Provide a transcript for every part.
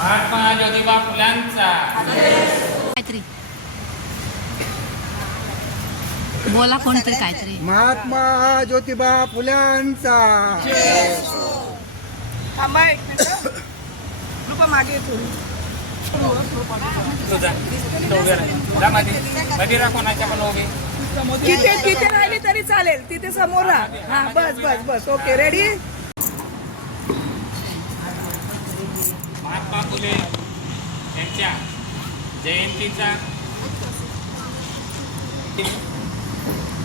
महात्मा ज्योतिबा फुलांचा काहीतरी. बोला कोणतरी काहीतरी. महात्मा ज्योतिबा फुल्यांचा. थांबा एक मिनिट. कृपा मागे कोणाच्या पण उभी. तिथे तिथे राहिली तरी चालेल. तिथे समोर राहा. हा बस बस बस. ओके रेडी महात्मा फुले यांच्या जयंतीचा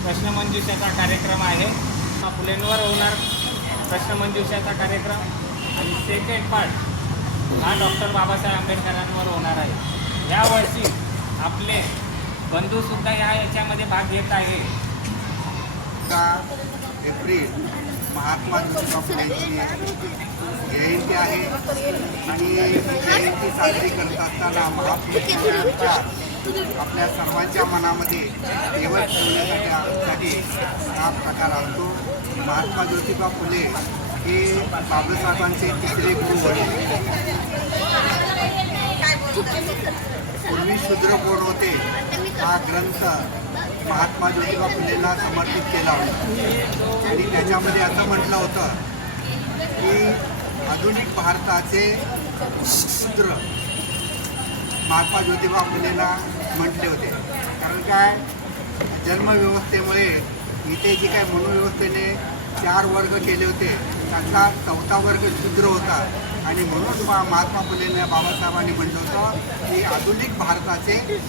प्रश्नमंजुषाचा कार्यक्रम आहे. महात्मा फुलेंवर होणार प्रश्नमंजुषाचा कार्यक्रम आणि सेकंड पार्ट हा डॉक्टर बाबासाहेब आंबेडकरांवर होणार आहे. यावर्षी आपले बंधूसुद्धा या याच्यामध्ये भाग घेत आहे. एप्रिल महात्मा जयंती आहे. आणि जयंती साजरी करत असताना महापुरुषांचा आपल्या सर्वांच्या मनामध्ये देवत ठेवण्यासाठी हा प्रकार असतो महात्मा ज्योतिबा फुले हे बाबासाहेबांचे तिसरे गुरु होते. पूर्वी शूद्र कोण होते? हा ग्रंथ महात्मा ज्योतिबा फुलेंना समर्पित केला होता. आणि त्याच्यामध्ये असं म्हटलं होतं की आधुनिक भारताचे सूत्र महात्मा ज्योतिबा फुलेला म्हटले होते. कारण काय? जन्मव्यवस्थेमुळे इथे जी काय मनोव्यवस्थेने चार वर्ग केले होते त्याचा चौथा वर्ग शूद्र होता. आणि म्हणून मा- महात्मा फुलेने बाबासाहेबांनी म्हटलं होतं की आधुनिक भारताचे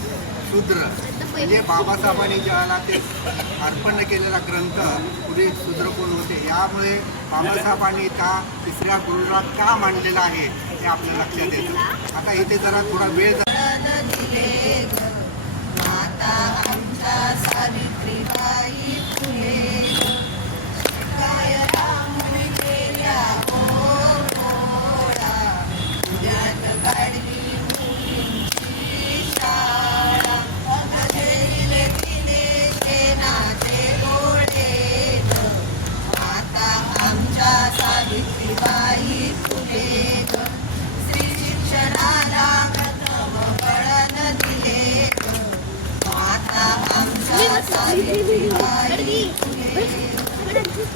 शूद्र म्हणजे बाबासाहेबांनी ज्याला ते अर्पण केलेला ग्रंथ पुढे सुद्रपूर्ण कोण होते यामुळे बाबासाहेबांनी त्या तिसऱ्या गुरुला का मांडलेला आहे हे आपल्या लक्षात येतं. आता इथे जरा थोडा वेळ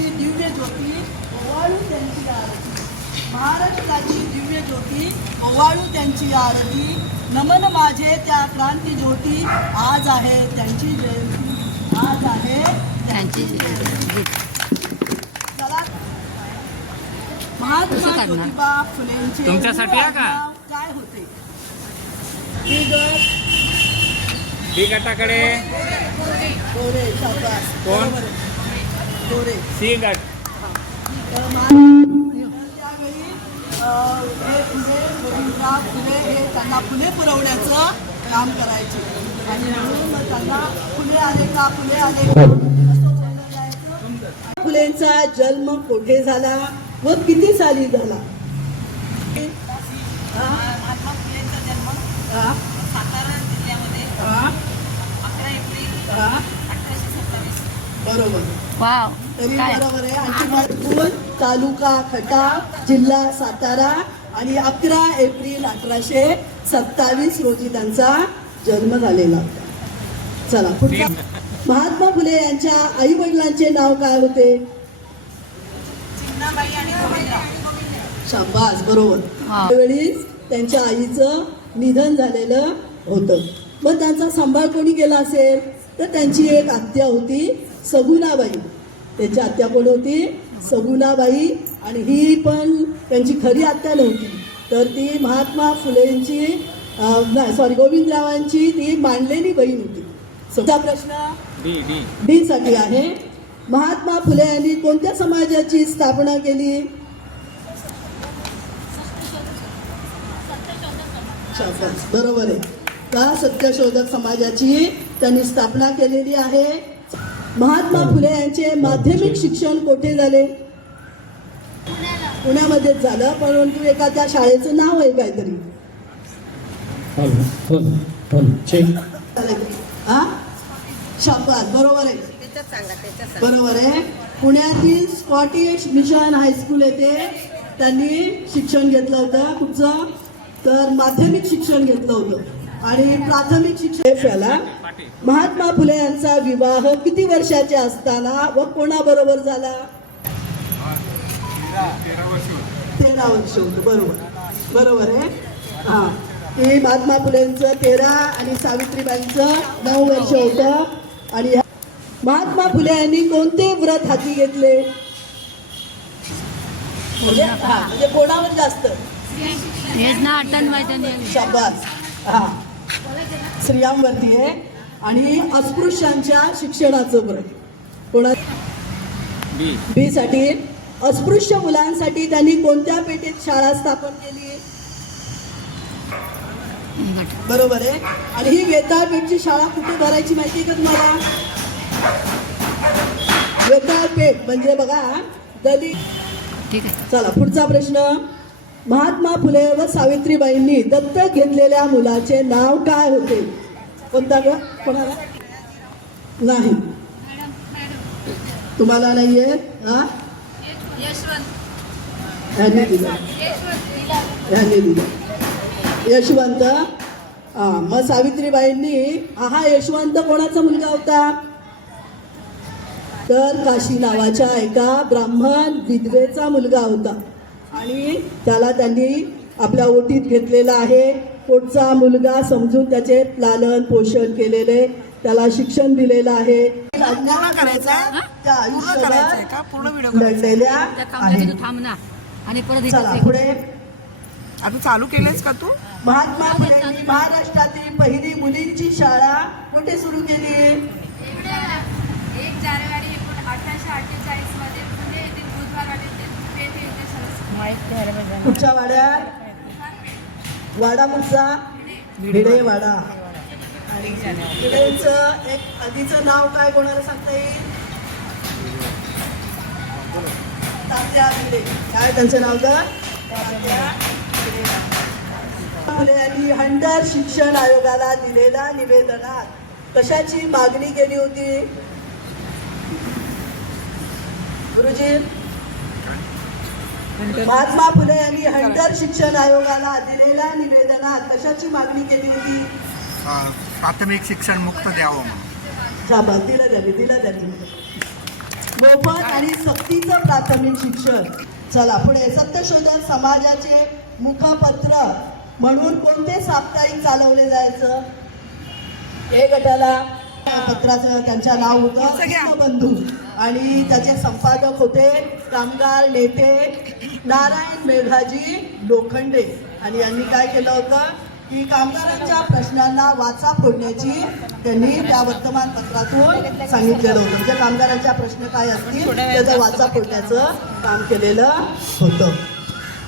महाराष्ट्राची दिव्य ज्योती ओवाळू त्यांची आरती. महाराष्ट्राची दिव्य ज्योती ओवाळू त्यांची आरती. नमन माझे त्या क्रांती ज्योती. आज आहे त्यांची जयंती. आज आहे त्यांची चला. महात्मा करणार? ज्योतिबा फुलेंचे तुमच्यासाठी आहे का? नाव काय होते? ही गट बी गटाकडे गोरे शाबास. कोण? बरोबर आहे. गोरे सी गट तर मा- त्यावेळी अ, हे हे त्यांना फुले पुरवण्याचं काम करायचे आणि म्हणून त्यांना फुले आले का फुले आले का. फुलेंचा जन्म कोठे झाला व किती साली झाला? महात्मा फुलेंचा जन्म? सातारा जिल्ह्यामध्ये? अकरा एप्रिल? अठराशे सत्तावीस बरोबर वाव तरी काय? बरोबर आहे. आणखी तालुका खटा जिल्हा सातारा आणि अकरा एप्रिल अठराशे सत्तावीस रोजी त्यांचा जन्म झालेला होता. चला पुढचा महात्मा फुले यांच्या आई वडिलांचे नाव काय होते? शाबास बरोबर. हा. त्यावेळी त्यांच्या आईचं निधन झालेलं होतं. मग त्यांचा सांभाळ कोणी केला असेल? तर त्यांची एक आत्या होती सगुणाबाई. त्यांची आत्या कोण होती? सगुणाबाई. आणि ही पण त्यांची खरी आत्या नव्हती. तर ती महात्मा फुलेंची नाही सॉरी गोविंदरावांची ती मांडलेली बहीण होती. चौथा प्रश्न डी साठी आहे. महात्मा फुले यांनी कोणत्या समाजाची स्थापना केली? बरोबर आहे. का सत्यशोधक समाजाची त्यांनी स्थापना केलेली आहे? महात्मा फुले यांचे माध्यमिक शिक्षण कोठे झाले? पुण्यामध्येच झालं परंतु एका त्या शाळेचं नाव आहे काहीतरी. हा? बरोबर आहे. बरोबर आहे. पुण्यातील स्कॉटिश मिशन हायस्कूल येथे त्यांनी शिक्षण घेतलं होतं कुठचं? तर माध्यमिक शिक्षण घेतलं होतं. आणि प्राथमिक शिक्षण याला महात्मा फुले यांचा विवाह किती वर्षाचे असताना व कोणाबरोबर झाला? तेरा वर्ष होतं बरोबर. बरोबर आहे? हां. ते महात्मा फुलेंचं तेरा आणि सावित्रीबाईंचं नऊ वर्ष होतं. आणि महात्मा फुले यांनी कोणते व्रत हाती घेतले? म्हणजे हां, म्हणजे कोणावर जास्त? शाबास. हा. स्त्रियांवरती आहे. आणि अस्पृश्यांच्या शिक्षणाचं व्रत कोणा बी. बी साठी. अस्पृश्य मुलांसाठी त्यांनी कोणत्या पेठेत शाळा स्थापन केली? बरोबर आहे. आणि ही वेताळ पेठची शाळा कुठे भरायची माहिती आहे का तुम्हाला? वेताळ पेठ म्हणजे बघा दलित ठीक आहे. चला पुढचा प्रश्न. महात्मा फुले व सावित्रीबाईंनी दत्तक घेतलेल्या मुलाचे नाव काय होते? कोणता ग? कोणाला? नाही. तुम्हाला नाही आहे ह्यांनी दिलं. दिलं. यशवंत. हा मग सावित्रीबाईंनी हा यशवंत कोणाचा मुलगा होता? तर काशी नावाच्या एका ब्राह्मण विधवेचा मुलगा होता. आणि त्याला त्यांनी आपल्या ओटीत घेतलेला आहे. पोटचा मुलगा समजून त्याचे लालन पोषण केलेले त्याला शिक्षण दिलेलं आहे. आणि पुढे. आता चालू केलेस का तू? महात्मा फुलेंनी महाराष्ट्रातील पहिली मुलींची शाळा कुठे सुरू केली? एक जानेवारी एकोण अठराशे अठ्ठेचाळीसमध्ये पुणे येथील बुधवार वाटेल पेठ येथे शाळा कुठच्या वाड्यात वाडा कुठचा भिडे वाडा आणि भिडेचं एक आधीचं नाव काय कोणाला सांगता येईल? तात्या भिडे. काय त्यांचं नाव का फुले यांनी हंटर शिक्षण आयोगाला दिलेल्या निवेदनात कशाची मागणी केली होती? गुरुजी महात्मा फुले यांनी हंटर शिक्षण आयोगाला दिलेल्या निवेदनात कशाची मागणी केली होती? प्राथमिक शिक्षण मुक्त द्यावं म्हणून. दिलं त्यांनी दिलं त्यांनी मोफत आणि सक्तीचं प्राथमिक शिक्षण. चला पुढे सत्यशोधक समाजाचे मुखपत्र म्हणून कोणते साप्ताहिक चालवले जायचं? हे गटाला पत्राचं त्यांच्या नाव होतं बंधू आणि त्याचे संपादक होते कामगार नेते नारायण मेघाजी लोखंडे. आणि यांनी काय केलं होतं? की कामगारांच्या प्रश्नांना वाचा फोडण्याची त्यांनी त्या वर्तमानपत्रातून सांगितलेलं होतं. म्हणजे कामगारांच्या प्रश्न काय असतील त्याचा वाचा फोडण्याचं काम केलेलं होतं.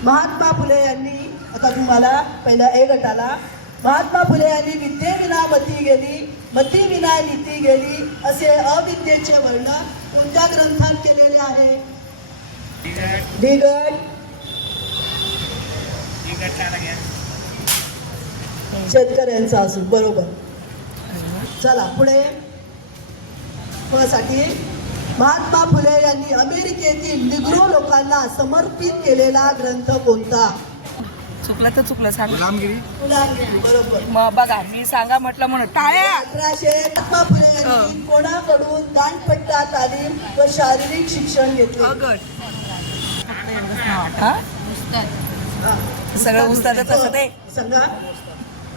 महात्मा फुले यांनी आता तुम्हाला पहिल्या ए गटाला महात्मा फुले यांनी विद्येविना मती गेली मतीविना नीती गेली असे अविद्येचे वर्णन कोणत्या ग्रंथात केलेले आहे? डी गट शेतकऱ्यांचा असून बरोबर. चला पुढे. साठी महात्मा फुले यांनी अमेरिकेतील निग्रो लोकांना समर्पित केलेला ग्रंथ कोणता? चुकलं तर चुकलं सांग. गुलामगिरी. गुलामगिरी बरोबर. मग बघा मी सांगा म्हटलं म्हणून. टाळ्या! अठराशे महात्मा फुले यांनी कोणाकडून दांडपट्टा तालीम व शारीरिक शिक्षण घेतले? अगट. हा? सगळं उस्तादच असं ते? सांगा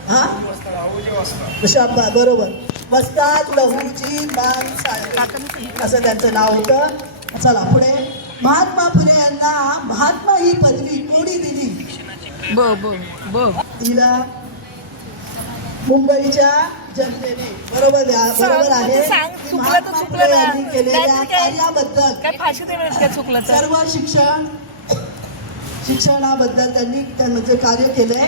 हा? बरोबर. वस्ताद लहूची साळवे असं त्यांचं नाव होतं. चला पुढे. महात्मा फुले यांना महात्मा ही पदवी कोणी दिली? ब ब तिला मुंबईच्या जनतेने. बरोबर आहे- बरोबर आहे. चुकलं तर महात्मा फुले. यांनी केलेल्या? कार्याबद्दल. सर्व शिक्षण शिक्षणाबद्दल त्यांनी त्या- म्हणजे कार्य केलंय.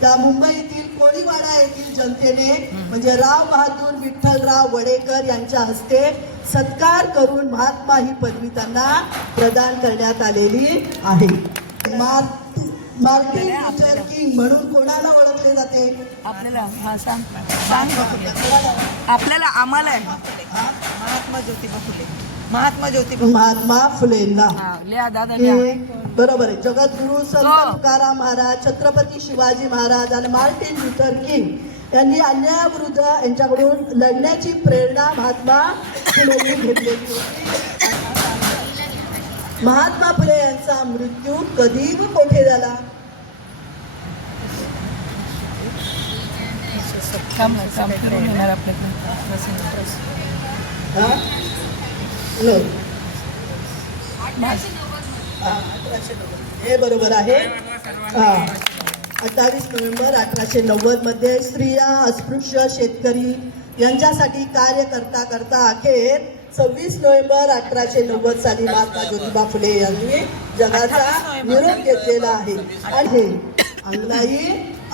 त्या मुंबईतील कोळीवाडा येथील जनतेने म्हणजे राव बहादूर विठ्ठलराव वडेकर यांच्या हस्ते सत्कार करून महात्मा ही पदवी त्यांना प्रदान करण्यात आलेली आहे. मार्ट- मार्टिन लुथर किंग म्हणून कोणाला ओळखले जाते? आपल्याला हा सांग. सांग आपल्याला आम्हाला आहे. महात्मा ज्योतिबा फुले. महात्मा ज्योतिबा महात्मा फुलेंना. बरोबर आहे. जगद्गुरु संत हो. तुकाराम महाराज छत्रपती शिवाजी महाराज आणि मार्टिन लुथर किंग यांनी अन्यायाविरुद्ध यांच्याकडून लढण्याची प्रेरणा महात्मा फुलेंनी घेतलेली होती. महात्मा फुले यांचा मृत्यू कधी व कोठे झाला? आपल्याकडे नाही. अठराशे नव्वद हा, बरोबर आहे. हा. अठ्ठावीस नोव्हेंबर अठराशे नव्वदमध्ये स्त्रिया अस्पृश्य शेतकरी यांच्यासाठी कार्य करता करता अखेर सव्वीस नोव्हेंबर अठराशे नव्वद साली महात्मा ज्योतिबा फुले यांनी जगाचा निरोप घेतलेला आहे. आणि अंगणाई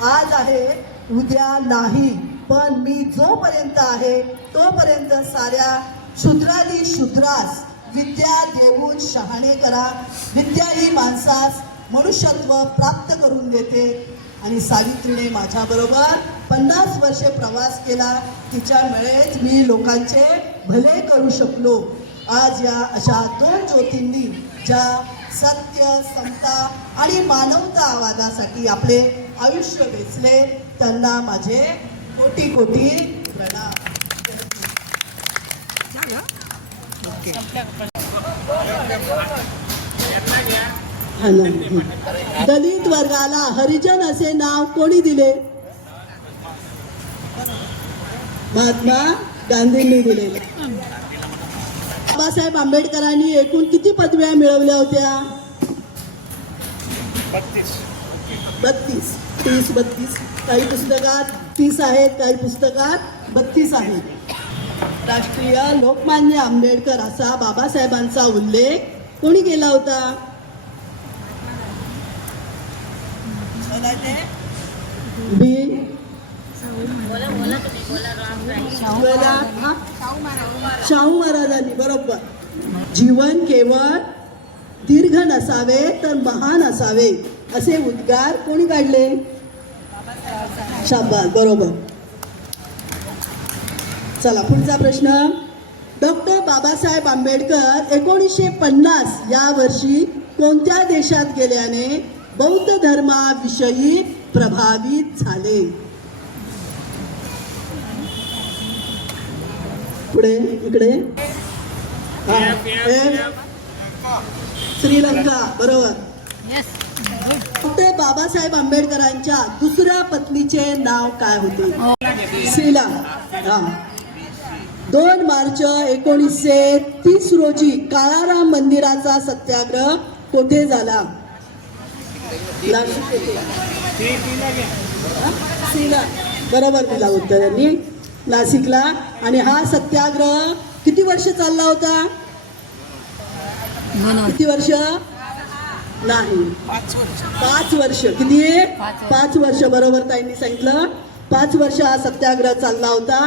आज आहे उद्या नाही पण मी जोपर्यंत आहे तोपर्यंत साऱ्या शूद्रादी शूद्रास विद्या देऊन शहाणे करा. विद्या ही माणसास मनुष्यत्व प्राप्त करून देते. आणि सावित्रीने माझ्याबरोबर पन्नास वर्षे प्रवास केला. तिच्यामुळेच मी लोकांचे भले करू शकलो. आज या अशा दोन ज्योतींनी ज्या सत्य समता आणि मानवता आवाजासाठी आपले आयुष्य वेचले त्यांना माझे कोटी कोटी दलित वर्गाला हरिजन असे नाव कोणी दिले? महात्मा गांधींनी दिलेले. बाबासाहेब आंबेडकरांनी एकूण किती पदव्या मिळवल्या होत्या? बत्तीस. तीस बत्तीस. काही पुस्तकात तीस आहेत काही पुस्तकात बत्तीस आहेत. राष्ट्रीय लोकमान्य आंबेडकर असा बाबासाहेबांचा उल्लेख कोणी केला होता? शाहू महाराजांनी बरोबर. जीवन केवळ दीर्घ नसावे तर महान असावे असे उद्गार कोणी काढले? शाबास बरोबर. चला पुढचा प्रश्न. डॉक्टर बाबासाहेब आंबेडकर एकोणीसशे पन्नास या वर्षी कोणत्या देशात गेल्याने बौद्ध धर्माविषयी प्रभावित झाले? पुढे इकडे. हा. श्रीलंका बरोबर. डॉक्टर बाबासाहेब आंबेडकरांच्या दुसऱ्या पत्नीचे नाव काय होते? शीला. हा. दोन मार्च एकोणीसशे तीस रोजी काळाराम मंदिराचा सत्याग्रह कोठे झाला? बरोबर दिला उत्तर यांनी नाशिकला. आणि हा सत्याग्रह किती वर्ष चालला होता? किती वर्ष? नाही. पाच वर्ष. किती? पाच वर्ष. पाच वर्ष. बरोबर ताईंनी सांगितलं. पाच वर्ष हा सत्याग्रह चालला होता.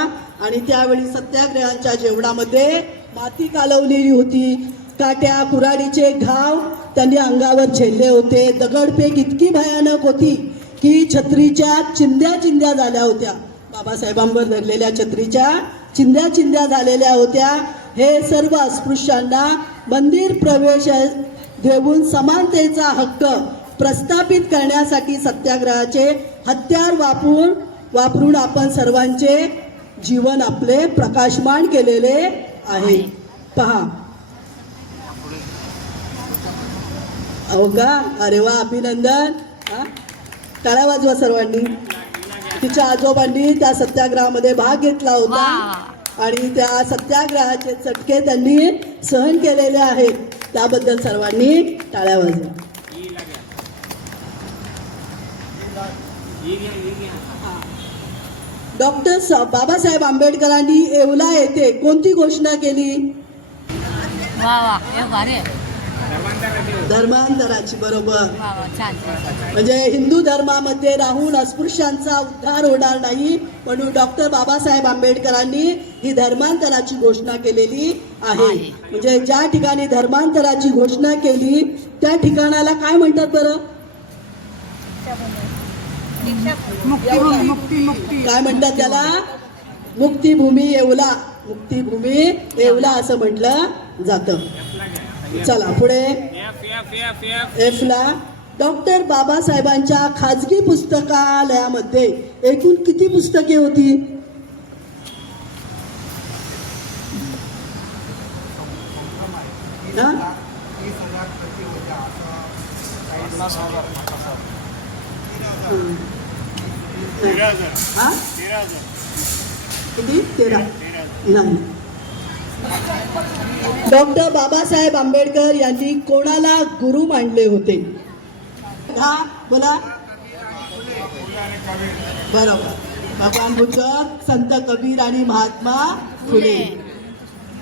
आणि त्यावेळी सत्याग्रहांच्या जेवणामध्ये माती कालवलेली होती. काट्या कुराडीचे घाव त्यांनी अंगावर झेलले होते. दगडफेक इतकी भयानक होती की छत्रीच्या चिंध्या चिंध्या झाल्या होत्या. बाबासाहेबांवर धरलेल्या छत्रीच्या चिंध्या चिंध्या झालेल्या होत्या. हे सर्व अस्पृश्यांना मंदिर प्रवेश देऊन समानतेचा हक्क प्रस्थापित करण्यासाठी सत्याग्रहाचे हत्यार वापरून वापरून आपण सर्वांचे जीवन आपले प्रकाशमान केलेले आहे. पहा. हो का? अरे वा अभिनंदन. हा? टाळ्या वाजवा सर्वांनी. तिच्या आजोबांनी त्या सत्याग्रहामध्ये भाग घेतला होता. आणि त्या सत्याग्रहाचे चटके त्यांनी सहन केलेले आहेत. त्याबद्दल सर्वांनी टाळ्या वाजवा. डॉक्टर बाबासाहेब आंबेडकरांनी येवला येथे कोणती घोषणा केली. धर्मांतराची बरोबर. म्हणजे हिंदू धर्मामध्ये राहून अस्पृश्यांचा उद्धार होणार नाही म्हणून डॉक्टर बाबासाहेब आंबेडकरांनी ही धर्मांतराची घोषणा केलेली आहे. आहे. म्हणजे ज्या ठिकाणी धर्मांतराची घोषणा केली त्या ठिकाणाला काय म्हणतात बरं? काय म्हणतात त्याला? मुक्तिभूमी येवला. मुक्तिभूमी येवला असं म्हटलं जातं. चला पुढे. एफ एफ एफ एफ एफला डॉक्टर बाबासाहेबांच्या खाजगी पुस्तकालयामध्ये एकूण किती पुस्तके होती? हा? हा? किती तेरा नाही डॉक्टर बाबासाहेब आंबेडकर यांनी कोणाला गुरु मांडले होते? हा बोला. बरोबर. भगवान बुद्ध संत कबीर आणि महात्मा फुले.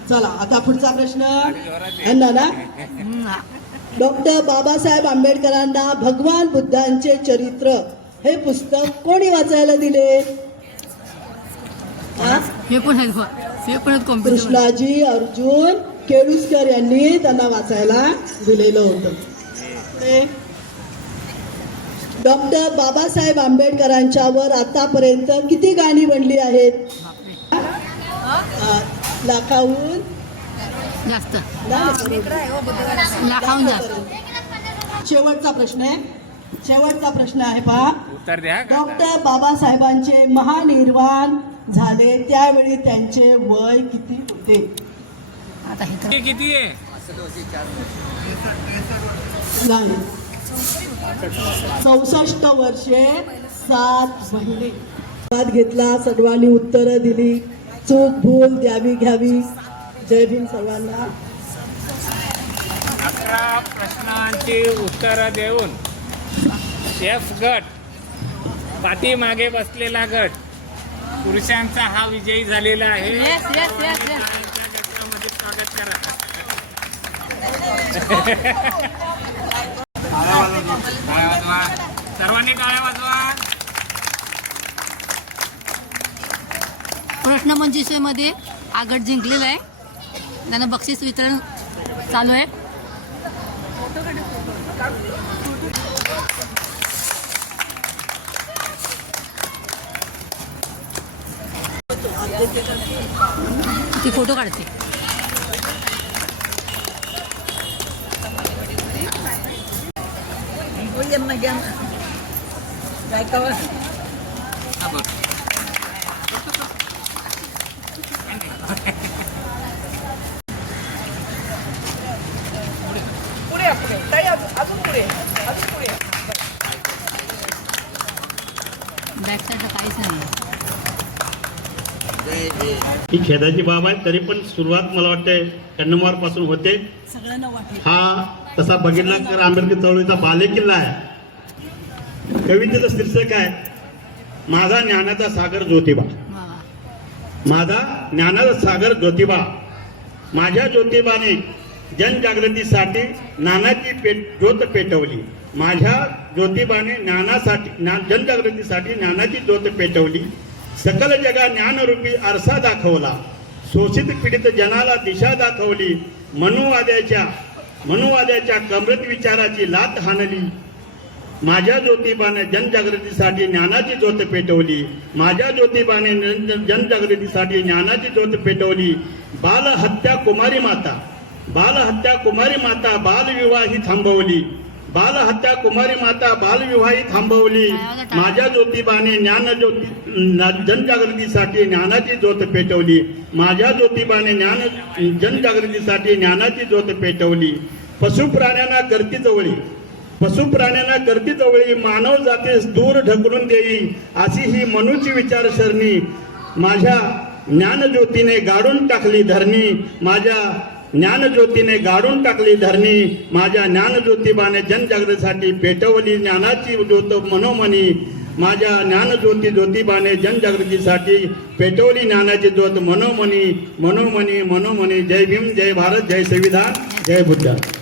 चला आता पुढचा प्रश्न. यांना ना? डॉक्टर बाबासाहेब आंबेडकरांना भगवान बुद्धांचे चरित्र हे पुस्तक कोणी वाचायला दिले? हा? हे? हे कृष्णाजी अर्जुन केळुसकर यांनी त्यांना वाचायला दिलेलं होतं. डॉक्टर बाबासाहेब आंबेडकरांच्यावर आतापर्यंत किती गाणी बनली आहेत? लाखाहून जास्त. शेवटचा प्रश्न आहे. शेवटचा प्रश्न आहे पहा. उत्तर द्या डॉक्टर बाबासाहेबांचे महानिर्वाण झाले त्यावेळी त्यांचे वय किती होते? आता हे किती आहे? चौसष्ट वर्षे सात महिने. वाद घेतला सर्वांनी उत्तरं दिली. चूक भूल द्यावी घ्यावी. जय भीम सर्वांना. अकरा प्रश्नांची उत्तरं देऊन एफ गट. पाठीमागे बसलेला गट. पुरुषांचा हा विजयी झालेला आहे. येस येस येस येस टाळ्यांच्या गजरामध्ये स्वागत करा. टाळ्या वाजवा सर्वांनी टाळ्या वाजवा. प्रश्न मंजुषेमध्ये हा गट जिंकलेला आहे. त्यांना बक्षीस वितरण चालू आहे. ती फोटो काढते. पुढे पुढे ताई अजून अजून पुढे अजून पुढे बॅक साईडला काहीच नाही आहे ही खेदाची बाब आहे तरी पण सुरुवात मला वाटते कन्नमवारपासून होते हा तसा बघितला तर आंबेडकर चळवळीचा बालेकिल्ला आहे. कवितेचं शीर्षक आहे माझा ज्ञानाचा सागर ज्योतिबा. माझा ज्ञानाचा सागर ज्योतिबा. माझ्या ज्योतिबाने जनजागृतीसाठी ज्ञानाची पेट ज्योत पेटवली. माझ्या ज्योतिबाने ज्ञानासाठी ज्ञान जनजागृतीसाठी ज्ञानाची ज्योत पेटवली. सकल जगा ज्ञानरूपी आरसा दाखवला. शोषित पीडित जनाला दिशा दाखवली. मनुवाद्याच्या मनुवाद्याच्या कमरत विचाराची लात हाणली. माझ्या ज्योतिबाने जनजागृतीसाठी ज्ञानाची ज्योत पेटवली. माझ्या ज्योतिबाने जनजागृतीसाठी ज्ञानाची ज्योत पेटवली. बालहत्या कुमारी माता बालहत्या कुमारी माता बालविवाह ही थांबवली. बालहत्या कुमारी माता बालविवाही थांबवली. माझ्या ज्योतिबाने ज्ञान ज्योती जनजागृतीसाठी ज्ञानाची ज्योत पेटवली. माझ्या ज्योतिबाने ज्ञान जनजागृतीसाठी ज्ञानाची ज्योत पेटवली. पशुप्राण्यांना करती जवळी. पशुप्राण्यांना करती जवळी. मानव जातीस दूर ढकलून देई अशी ही मनुची विचारसरणी. माझ्या ज्ञानज्योतीने गाडून टाकली धरणी. माझ्या ज्ञानज्योतीने गाडून टाकली धरणी. माझ्या ज्ञानज्योतिबाने जनजागृतीसाठी पेटवली ज्ञानाची ज्योत मनोमनी. माझ्या ज्ञानज्योती ज्योतिबाने जनजागृतीसाठी पेटवली ज्ञानाची ज्योत मनोमनी. मनोमनी मनोमनी. जय भीम जय भारत जय संविधान जय बुद्ध.